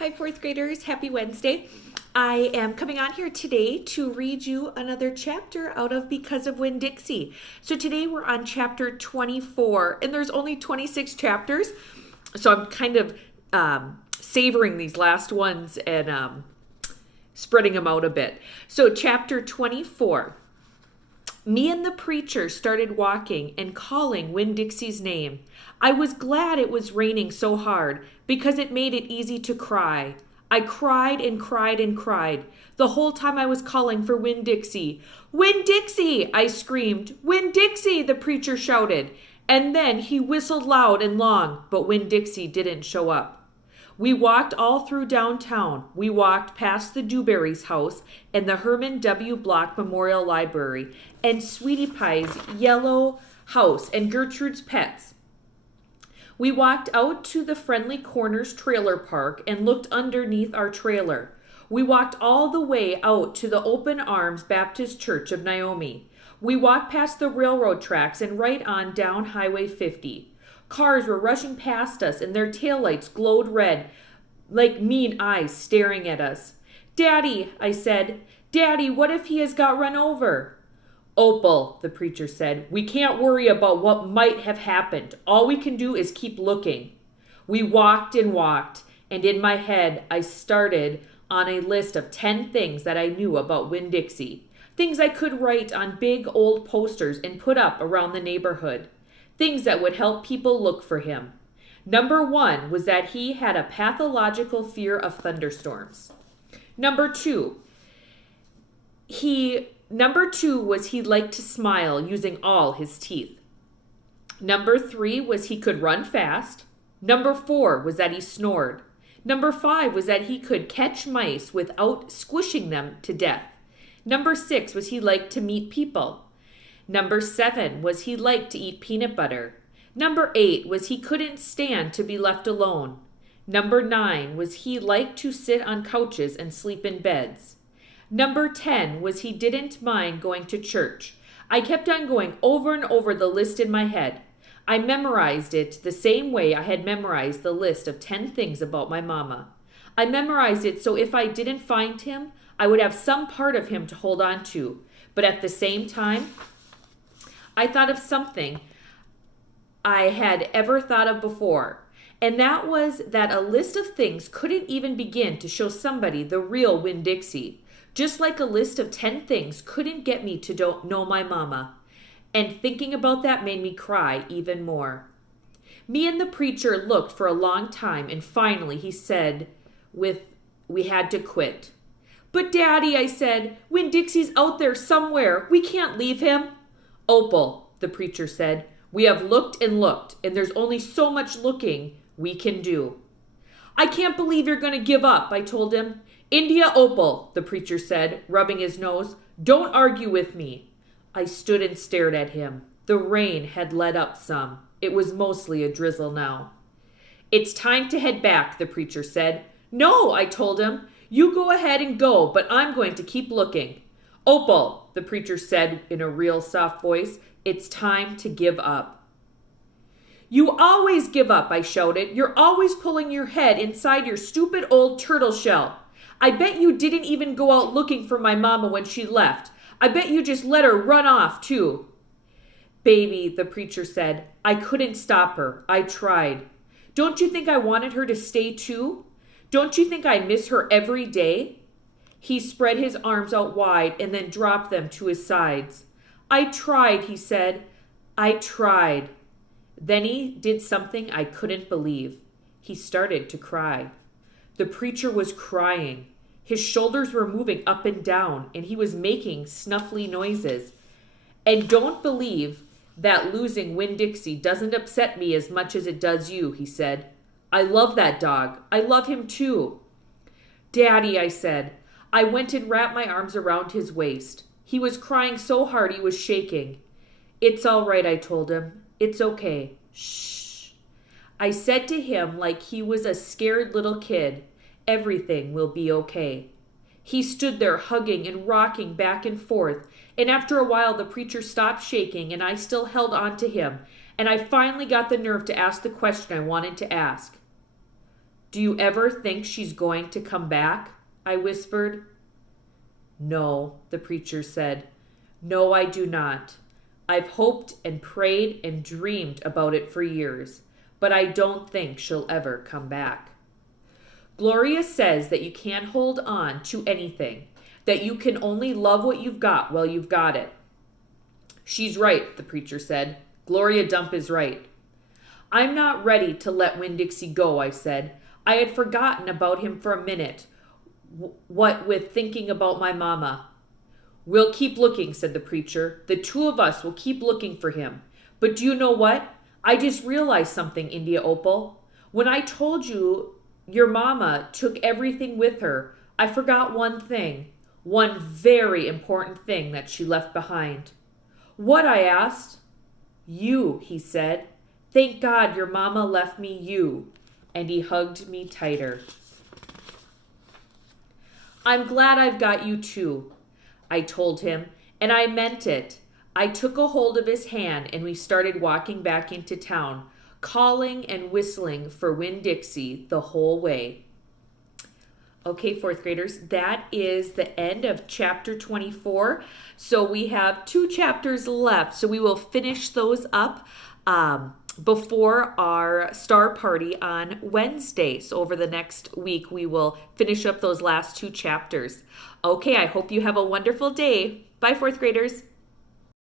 Hi, fourth graders. Happy Wednesday. I am coming on here today to read you another chapter out of Because of Winn-Dixie. So today we're on chapter 24, and there's only 26 chapters. So I'm kind of savoring these last ones and spreading them out a bit. So chapter 24. Me and the preacher started walking and calling Winn-Dixie's name. I was glad it was raining so hard because it made it easy to cry. I cried and cried and cried the whole time I was calling for Winn-Dixie. Winn-Dixie, I screamed. Winn-Dixie, the preacher shouted. And then he whistled loud and long, but Winn-Dixie didn't show up. We walked all through downtown. We walked past the Dewberry's house and the Herman W. Block Memorial Library and Sweetie Pie's yellow house and Gertrude's Pets. We walked out to the Friendly Corners trailer park and looked underneath our trailer. We walked all the way out to the Open Arms Baptist Church of Naomi. We walked past the railroad tracks and right on down Highway 50. Cars were rushing past us and their taillights glowed red like mean eyes staring at us. Daddy, I said, Daddy, what if he has got run over? Opal, the preacher said, we can't worry about what might have happened. All we can do is keep looking. We walked and walked, and in my head I started on a list of 10 things that I knew about Winn-Dixie. Things I could write on big old posters and put up around the neighborhood. Things that would help people look for him. Number 1 was that he had a pathological fear of thunderstorms. Number 2 was he liked to smile using all his teeth. Number 3 was he could run fast. Number 4 was that he snored. Number 5 was that he could catch mice without squishing them to death. Number 6 was he liked to meet people. Number 7 was he liked to eat peanut butter. Number 8 was he couldn't stand to be left alone. Number 9 was he liked to sit on couches and sleep in beds. Number 10 was he didn't mind going to church. I kept on going over and over the list in my head. I memorized it the same way I had memorized the list of 10 things about my mama. I memorized it so if I didn't find him, I would have some part of him to hold on to. But at the same time, I thought of something I had ever thought of before, and that was that a list of things couldn't even begin to show somebody the real Winn-Dixie, just like a list of 10 things couldn't get me to know my mama. And thinking about that made me cry even more. Me and the preacher looked for a long time, and finally he said, we had to quit. But Daddy, I said, Winn-Dixie's out there somewhere. We can't leave him. Opal, the preacher said, we have looked and looked, and there's only so much looking we can do. I can't believe you're going to give up, I told him. India Opal, the preacher said, rubbing his nose, don't argue with me. I stood and stared at him. The rain had let up some. It was mostly a drizzle now. It's time to head back, the preacher said. No, I told him. You go ahead and go, but I'm going to keep looking. Opal, the preacher said in a real soft voice, it's time to give up. You always give up, I shouted. You're always pulling your head inside your stupid old turtle shell. I bet you didn't even go out looking for my mama when she left. I bet you just let her run off, too. Baby, the preacher said, I couldn't stop her. I tried. Don't you think I wanted her to stay, too? Don't you think I miss her every day? He spread his arms out wide and then dropped them to his sides. I tried, he said. I tried. Then he did something I couldn't believe. He started to cry. The preacher was crying. His shoulders were moving up and down, and he was making snuffly noises. And don't believe that losing Winn-Dixie doesn't upset me as much as it does you, he said. I love that dog. I love him too. Daddy, I said. I went and wrapped my arms around his waist. He was crying so hard he was shaking. It's all right, I told him. It's okay. Shh. I said to him like he was a scared little kid, everything will be okay. He stood there hugging and rocking back and forth, and after a while the preacher stopped shaking and I still held on to him, and I finally got the nerve to ask the question I wanted to ask. Do you ever think she's going to come back? I whispered. No, the preacher said. No, I do not. I've hoped and prayed and dreamed about it for years, but I don't think she'll ever come back. Gloria says that you can't hold on to anything, that you can only love what you've got while you've got it. She's right, the preacher said. Gloria Dump is right. I'm not ready to let Winn-Dixie go, I said. I had forgotten about him for a minute, what with thinking about my mama. We'll keep looking, said the preacher. The two of us will keep looking for him. But do you know what? I just realized something, India Opal. When I told you your mama took everything with her, I forgot one thing, one very important thing that she left behind. What? I asked. You, he said. Thank God your mama left me you. And he hugged me tighter. I'm glad I've got you too, I told him, and I meant it. I took a hold of his hand and we started walking back into town, calling and whistling for Winn-Dixie the whole way. Okay, fourth graders, that is the end of chapter 24. So we have 2 chapters left. So we will finish those up before our star party on Wednesday. So over the next week, we will finish up those last 2 chapters. Okay, I hope you have a wonderful day. Bye, fourth graders.